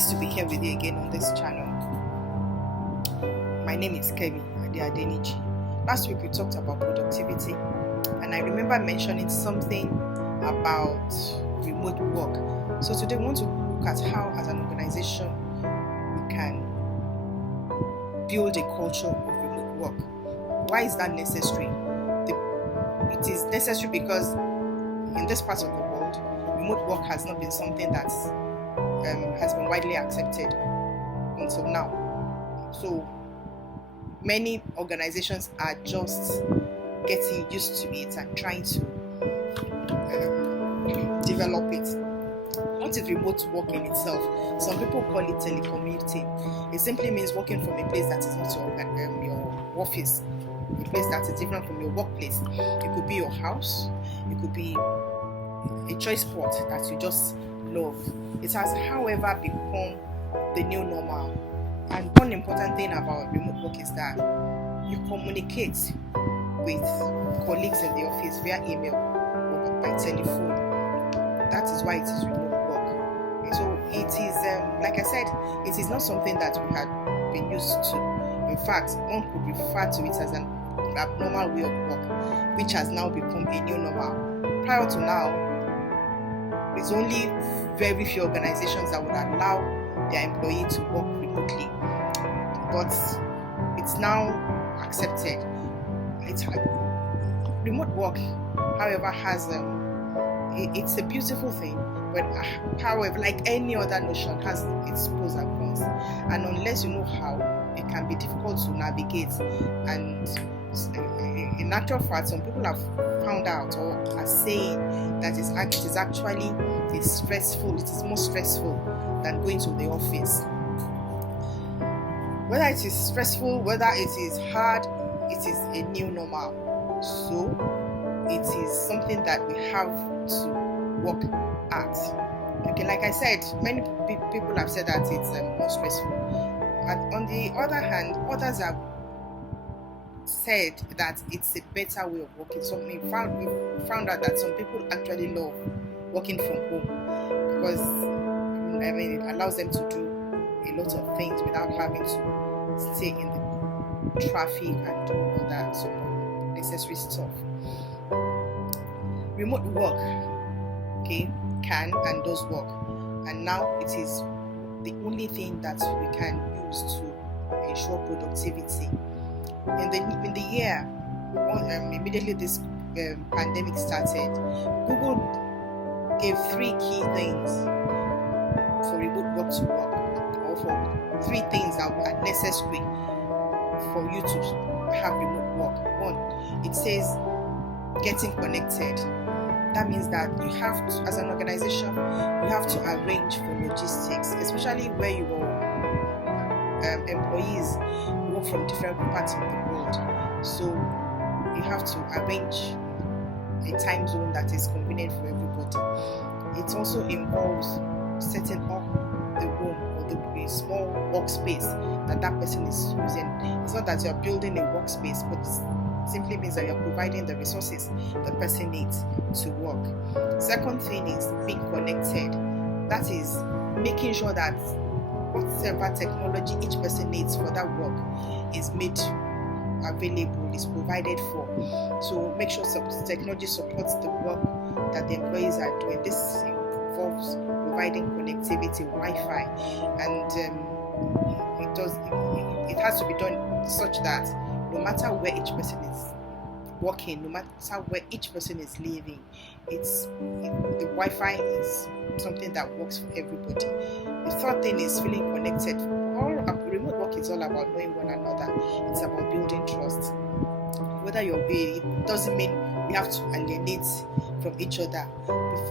Nice to be here with you again on this channel. My name is Olukemi Ade-Adeniji. Last week we talked about productivity, and I remember mentioning something about remote work. So today we want to look at how, as an organization, we can build a culture of remote work. Why is that necessary? It is necessary because in this part of the world, remote work has not been something that has been widely accepted until now. So many organizations are just getting used to it and trying to develop it. What is remote work in itself? Some people call it telecommuting. It simply means working from a place that is not your office, a place that is different from your workplace. It could be your house, it could be a choice spot that you just love. It has, however, become the new normal. And one important thing about remote work is that you communicate with colleagues in the office via email or by telephone. That is why it is remote work. So it is, like I said, it is not something that we had been used to. In fact, one could refer to it as an abnormal way of work, which has now become a new normal. Prior to now, it's only very few organizations that would allow their employee to work remotely, but it's now accepted. Remote work, however, has it's a beautiful thing, but however, like any other notion, has its pros and cons, and unless you know how, it can be difficult to navigate. And in actual fact, some people have found out or are saying that it is actually stressful. It is more stressful than going to the office. Whether it is stressful, whether it is hard, it is a new normal. So it is something that we have to work at. Okay, like I said, many people have said that it's more stressful. And on the other hand, others have said that it's a better way of working. So we found out that some people actually love working from home because it allows them to do a lot of things without having to stay in the traffic and do all that sort of necessary stuff. Remote work, can and does work, and now it is the only thing that we can use to ensure productivity. In the year immediately this pandemic started, Google gave 3 key things for remote work to work, or for 3 things that are necessary for you to have remote work. 1, it says getting connected. That means that you have to, as an organization, you have to arrange for logistics, especially where your employees work from different parts of the world. So you have to arrange a time zone that is convenient for everybody. It also involves setting up the room or the small workspace that person is using. It's not that you're building a workspace, but it simply means that you're providing the resources the person needs to work. Second thing is being connected. That is making sure that whatever technology each person needs for that work is made available, is provided for. So make sure technology supports the work that the employees are doing. This involves providing connectivity, Wi-Fi, and it has to be done such that no matter where each person is working, no matter where each person is living, the Wi-Fi is something that works for everybody. The third thing is feeling connected. Remote work is all about knowing one another. It's about building trust. Whether you're away, it doesn't mean we have to alienate from each other.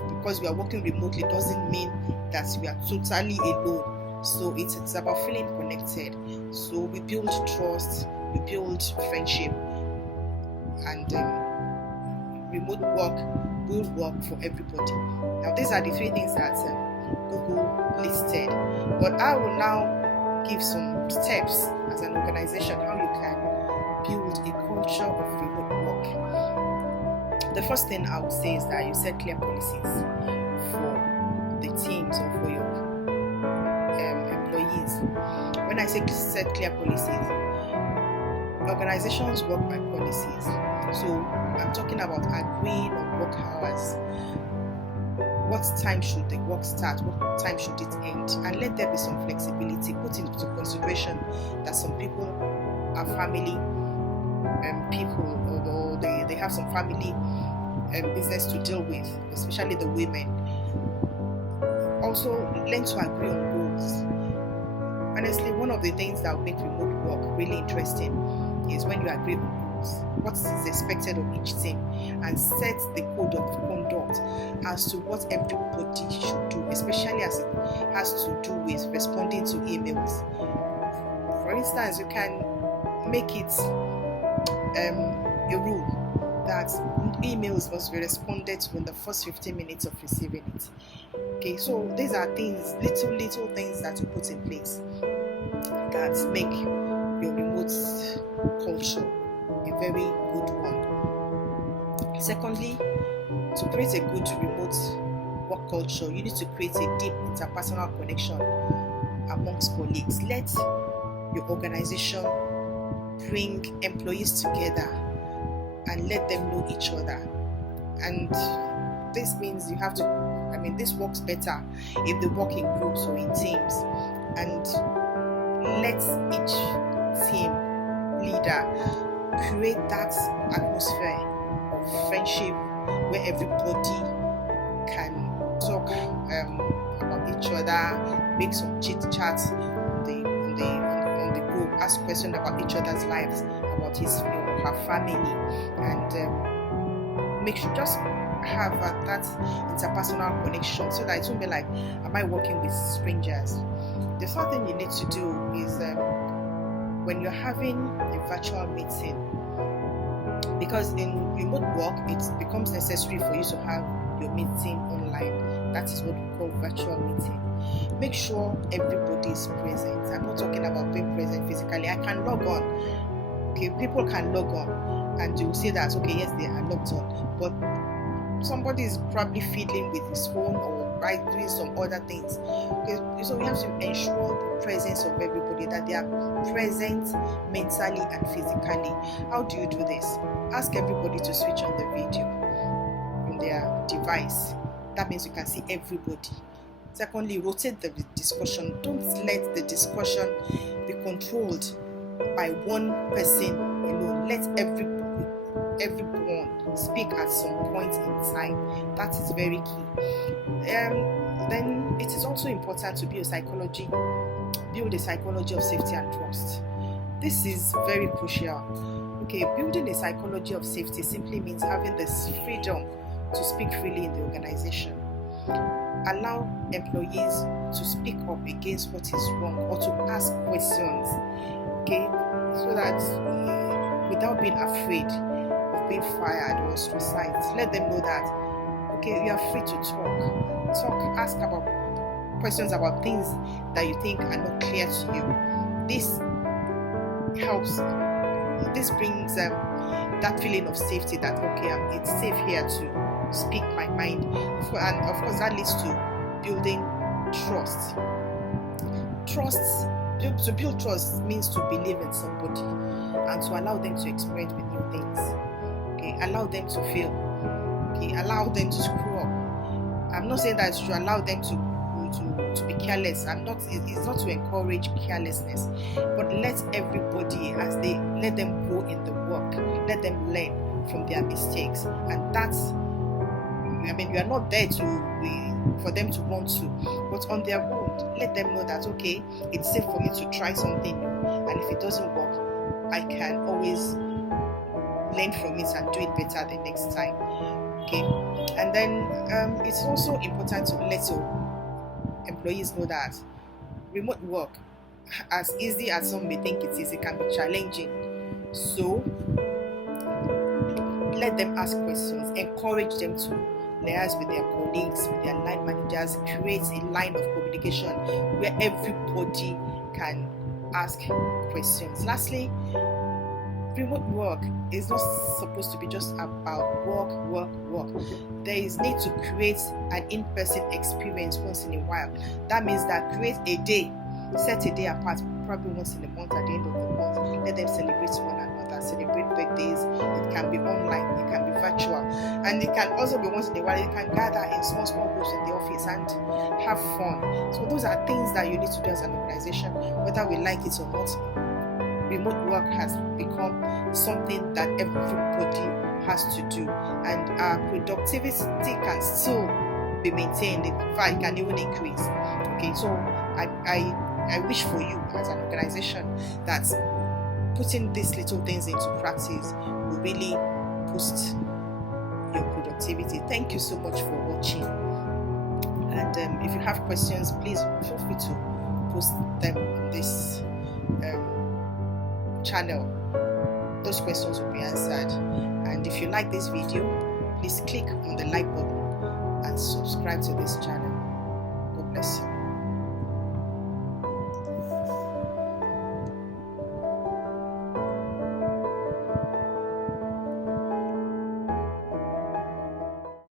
Because we are working remotely doesn't mean that we are totally alone. So it's about feeling connected. So we build trust, we build friendship, and remote work will work for everybody. Now, these are the 3 things that Google listed, but I will now give some steps as an organization how you can build a culture of remote work. The first thing I would say is that you set clear policies for the teams or for your When I say set clear policies, organizations work by policies. So I'm talking about agreeing on work hours. What time should the work start? What time should it end? And let there be some flexibility. Put into consideration that some people are family people, although they have some family business to deal with, especially the women. Also, learn to agree on goals. Honestly, one of the things that will make remote work really interesting is when you agree on goals, what is expected of each team, and set the code of conduct as to what everybody should do, especially as it has to do with responding to emails. For instance, you can make it a rule that emails must be responded to in the first 15 minutes of receiving it. Okay, so these are things, little things that you put in place that make your remote culture a very good one. Secondly, to create a good remote work culture, you need to create a deep interpersonal connection amongst colleagues. Let your organization bring employees together and let them know each other. And this means you have to, this works better if they work in groups or in teams. And let each team leader create that atmosphere of friendship where everybody can talk about each other, make some chit chat on the group, ask questions about each other's lives, about his or her family, and make sure just have that interpersonal connection so that it won't be like, am I working with strangers? The third thing you need to do is when you're having a virtual meeting, because in remote work it becomes necessary for you to have your meeting online. That is what we call virtual meeting. Make sure everybody is present. I'm not talking about being present physically. I can log on. Okay, people can log on and you'll see that, okay, yes, they are logged on, but somebody is probably fiddling with his phone or doing some other things. Okay, so we have to ensure the presence of everybody, that they are present mentally and physically. How do you do this? Ask everybody to switch on the video on their device. That means you can see everybody. Secondly, rotate the discussion. Don't let the discussion be controlled by one person alone. Let everyone speak at some point in time. That is very key. Then it is also important to build a psychology of safety and trust. This is very crucial. Okay, building a psychology of safety simply means having this freedom to speak freely in the organization. Allow employees to speak up against what is wrong or to ask questions, okay, so that without being afraid of being fired or ostracized, let them know that, okay, you are free to talk, ask about questions about things that you think are not clear to you. This brings that feeling of safety, that, okay, it's safe here to speak my mind, and of course that leads to building trust. To build trust means to believe in somebody and to allow them to experiment with new things. Okay, allow them to fail. Okay, allow them to screw up. I'm not saying that you should allow them to be careless. It's not to encourage carelessness, but let everybody, as they let them grow in the work, let them learn from their mistakes, and that's. You are not there for them to want to, but on their own, let them know that, okay, it's safe for me to try something new, and if it doesn't work, I can always learn from it and do it better the next time. Okay, and then it's also important to let your employees know that remote work, as easy as some may think it is, it can be challenging. So let them ask questions, encourage them to liaise with their colleagues, with their line managers, create a line of communication where everybody can ask questions. Lastly, remote work is not supposed to be just about work. There is need to create an in-person experience once in a while. That means that create a day Set a day apart, probably once in a month, at the end of the month. Let them celebrate one another, celebrate birthdays. It can be online, it can be virtual, and it can also be once in a while. You can gather in small groups in the office and have fun. So those are things that you need to do as an organization, whether we like it or not. Remote work has become something that everybody has to do, and our productivity can still be maintained. In fact, it can even increase. Okay, so I wish for you as an organization that putting these little things into practice will really boost your productivity. Thank you so much for watching, and if you have questions, please feel free to post them on this channel. Those questions will be answered. And if you like this video, please click on the like button and subscribe to this channel.